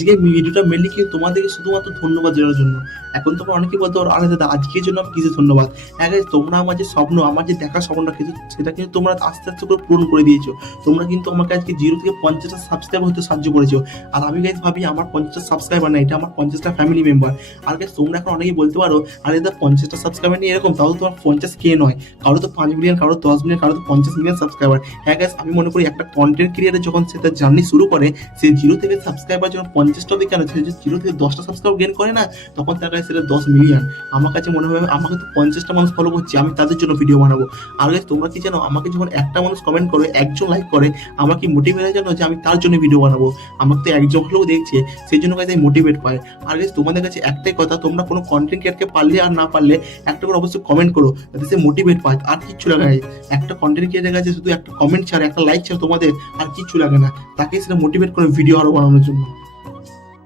আজকে ভিডিওটা মেনলি কিন্তু তোমাদেরকে শুধুমাত্র ধন্যবাদ জানানোর জন্য। এখন তোমরা অনেকেই বলতে পারো, আরে দাদা আজকের জন্য আমি কিসে ধন্যবাদ। হ্যাঁ guys, তোমরা আমার যে স্বপ্ন, আমার যে দেখা স্বপ্নটা কিন্তু সেটা কিন্তু তোমরা আস্তে আস্তে করে পূরণ করে দিয়েছো। তোমরা কিন্তু আমাকে আজকে 0 থেকে 50টা সাবস্ক্রাইবার হতে সাহায্য করেছো। আর আমি গাইজ ভাবি আমার 50টা সাবস্ক্রাইবার না, এটা আমার 50টা ফ্যামিলি মেম্বার। আর গাইজ তোমরা এখন অনেকেই বলতে পারো, আরে দাদা 50টা সাবস্ক্রাইবার নিয়ে এরকম, তাহলে তোমার 50K নয়, কারো তো 5 মিলিয়ন, কারো 10 মিলিয়ন, কারো তো 50 মিলিয়ন সাবস্ক্রাইবার। হ্যাঁ গাইজ, আমি মনে করি একটা কন্টেন্ট ক্রিয়েটার যখন সে তার জার্নি শুরু করে, সে 0 থেকে সাবস্ক্রাইবার যখন 50টা অব্দি কেন, সে 0 থেকে 10টা সাবস্ক্রাইবার গেন করে না, তখন তার কাছে সেটা 10 মিলিয়ন। আমার কাছে মনে হবে আমাকে তো 50টা মানুষ ফলো করছে, আমি তাদের জন্য ভিডিও বানাবো। আর গাইজ তোমরা কি জানো, আমাকে যখন একটা মানুষ কমেন্ট করে, একজন লাইক করে, আমাকে মোটিভেট হয় জানো যে আমি তার জন্য ভিডিও বানাবো। আমাকে তো একজন হলেও দেখছে, সেই জন্য গাইজ আমি মোটিভেট পাই। আর গাইজ তোমাদের কাছে একটাই কথা, তোমরা কোনো কন্টেন্ট ক্রিয়েটরকে পারলে আর না পারলে একটা করে অবশ্যই কমেন্ট করো, যাতে সে মোটিভেট পায়। আর কিচ্ছু লাগে না, একটা কন্টেন্ট ক্রিয়েটার কাছে শুধু একটা কমেন্ট ছাড়া, একটা লাইক ছাড়া তোমাদের আর কিচ্ছু লাগে না, তাকে সেটা মোটিভেট করে ভিডিও আরো বানানোর জন্য।